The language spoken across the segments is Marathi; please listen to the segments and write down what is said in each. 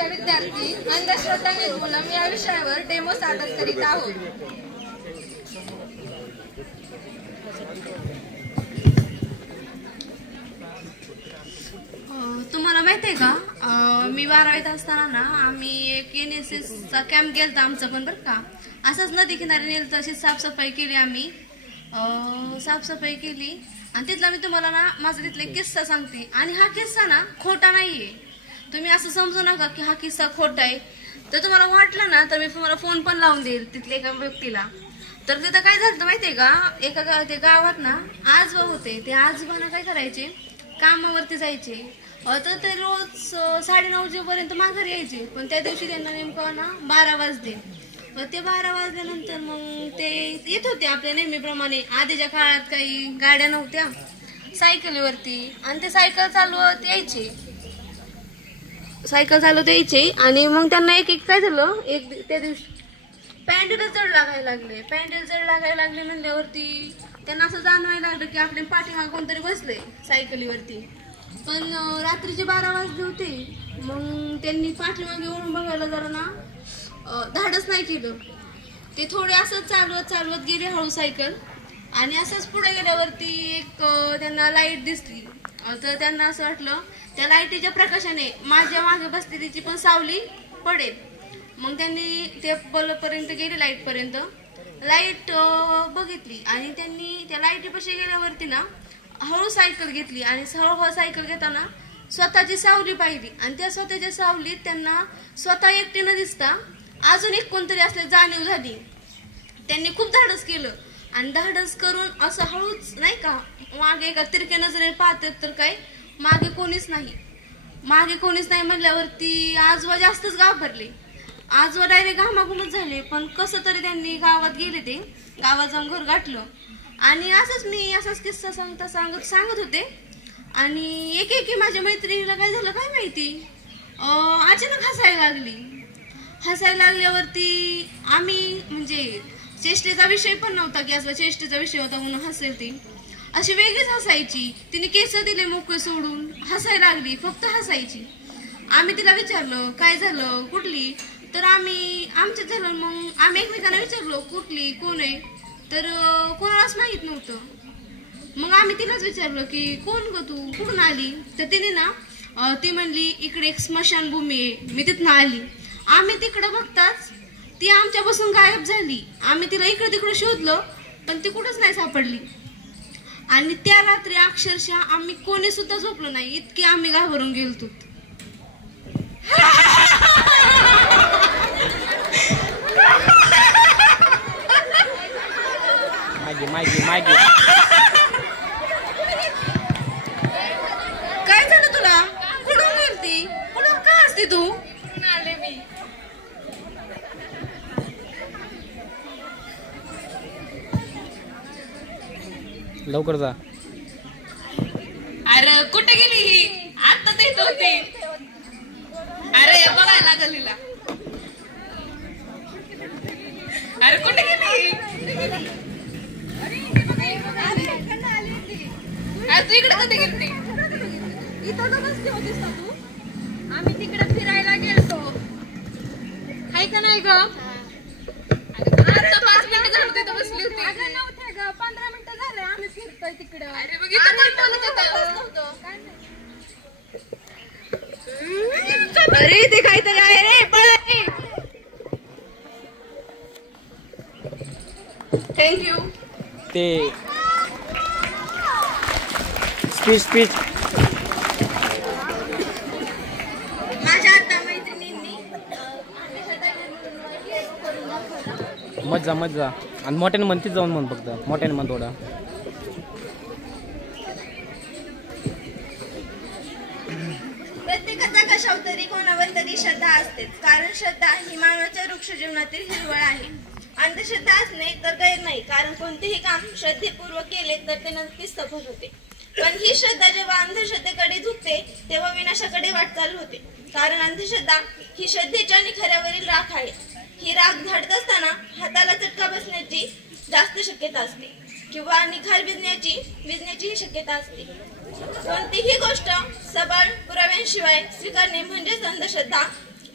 कॉलेजच्या विद्यार्थी अंधश्रद्धा निर्मूलन या विषयावर डेमो सादर करीत आहोत. तुम्हाला माहिती आहे का, मी 12वीत असताना ना आम्ही एक NSS चा कॅम्प गेलता आमचा पण बरं का. असंच नदी किनारी नेलं, तशी साफसफाई केली आम्ही. साफसफाई केली आणि तिथला मी तुम्हाला ना माझा तिथला एक किस्सा सांगते. आणि हा किस्सा ना खोटा नाहीये. तुम्ही असं समजू नका की हा किस्सा खोटा आहे. तर तुम्हाला वाटलं ना तर मी तुम्हाला फोन पण लावून देईल तिथल्या एका व्यक्तीला. तर तिथं काय झालं माहितीये का, एका ते गावात ना आजोबा होते. ते आजोबांना काय करायचे, कामावरती जायचे. तर ते रोज 9:30 पर्यंत माघारी यायचे. पण त्या दिवशी त्यांना नेमकं ना 12 वाजले. ते 12 वाजल्यानंतर मग ते येत होते आपल्या नेहमीप्रमाणे. आधीच्या काळात काही गाड्या नव्हत्या, सायकलीवरती. आणि ते सायकल चालवत यायचे. आणि मग त्यांना एक काय झालं, त्या दिवशी पॅन्डल जड लागायला लागले. म्हणल्यावरती त्यांना असं जाणवायला लागलं की आपल्या पाठीमागे कोणतरी बसले सायकलीवरती. पण रात्रीचे 12 वाजले होते. मग त्यांनी पाठीमागे वळून बघायला जरा ना धाडस नाही केलं. ते थोडे असंच चालवत गेले हळू सायकल. आणि असंच पुढे गेल्यावरती एक त्यांना लाईट दिसली. तर त्यांना असं वाटलं त्या लाईटीच्या प्रकाशाने माझ्या मागे बसलेलीची पण सावली पडेल. मग त्यांनी ते बल्बपर्यंत गेले, लाईटपर्यंत. लाईट बघितली आणि त्यांनी त्या लाईटीपाशी गेल्यावरती ना हळू सायकल घेतली. आणि हळूहळू सायकल घेताना स्वतःची सावली पाहिली. आणि त्या स्वतःच्या सावलीत त्यांना स्वतः एकटी न दिसता अजून एक कोणतरी असल्याची जाणीव झाली. त्यांनी खूप धाडस केलं. आणि धाडस करून असं हळूच नाही का मागे एका तिरक्या नजरेने पाहतात तर काय मागे कोणीच नाही म्हणल्यावरती आजोबा जास्तच घाबरले. आजोबा डायरेक्ट घामाघूमच झाले. पण कसं तरी त्यांनी गावात गेले. ते गावात जाऊन घर गाठलं. आणि असाच किस्सा सांगत होते. आणि एक माझ्या मैत्रिणीला काय झालं काय माहिती, अचानक हसायला लागल्यावरती आम्ही म्हणजे चेष्टेचा विषय पण नव्हता की असं चेष्टेचा विषय होता म्हणून हसेल. ती अशी वेगळीच हसायची. तिने केस दिले मोकळे सोडून, हसायला लागली, फक्त हसायची. आम्ही तिला विचारलं काय झालं, कुठली, तर आमच्यात झालं. मग आम्ही एकमेकांना विचारलो कुठली, कोण आहे, तर कोणालाच माहित नव्हतं. मग आम्ही तिलाच विचारलं की कोण ग तू, कुठून आली, तर तिने ना ती म्हणली इकडे एक स्मशानभूमी आहे, मी तिथनं आली. आम्ही तिकडं बघताच ती आमच्यापासून गायब झाली. आम्ही तिला इकडे तिकडे शोधलं पण ती कुठंच नाही सापडली. आणि त्या रात्री अक्षरशः आम्ही कोणी सुद्धा झोपलो नाही, इतकी आम्ही घाबरून गेलतो. मागे काय झालं तुला, कुठून गेलती, कुठून का असते तू. आले मी. लवकर जा. अरे कुठे गेली ही, आता ते होती. अरे बघायला लागल हिला. अरे कुठे गेली, तू इकडे कधी गेलती. इथं बसली होतीस ना तू. आम्ही तिकडे फिरायला गेलतो, हाय का नाही ग. आता 5 मिनिटं झाली तिथं बसली होती. अगं नव्हते ग, 15 मिनिटं झाले आम्ही फिरतोय तिकडे. अरे बघ इथं कोण बोलत होतं. अरे ते काहीतरी आहे रे, पळ. थँक्यू. ते स्पीच माझ्या आता मैत्रिणींनी मज्जा आणि मोठ्याने म्हणतीच जाऊन म्हण, फक्त मोठ्याने म्हण थोडा. प्रत्येकाचा कशावर तरी कोणावर तरी श्रद्धा असतेच. कारण श्रद्धा ही मानवाच्या वृक्ष जीवनातील हिरवळ आहे. अंधश्रद्धा असणे तर गैर नाही, कारण कोणतेही काम श्रद्धेपूर्वक केले तर ते नक्कीच सफल होते. पण ही श्रद्धा जेव्हा अंधश्रद्धेकडे झुकते तेव्हा विनाशाकडे वाटचाल होते. कारण अंधश्रद्धा ही श्रद्धेच्या निखाऱ्यावरील राख आहे. ही राख झाडत असताना हाताला चटका बसण्याची जास्त शक्यता असते किंवा निखार भिजण्याची शक्यता असते. कोणतीही गोष्ट सबळ पुराव्यांशिवाय स्वीकारणे म्हणजेच अंधश्रद्धा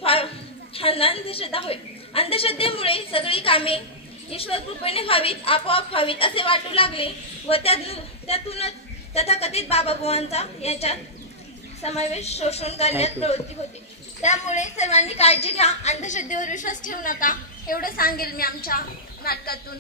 अंधश्रद्धा होय. अंधश्रद्धेमुळे सगळी कामे ईश्वर कृपेने व्हावीत, आपोआप व्हावीत असे वाटू लागले व त्यातूनच तथाकथित बाबाबुवांचा याच्यात समावेश शोषण करण्यात प्रवृत्ती होते. त्यामुळे सर्वांनी काळजी घ्या, अंधश्रद्धेवर विश्वास ठेवू नका, एवढं सांगेल मी आमच्या नाटकातून.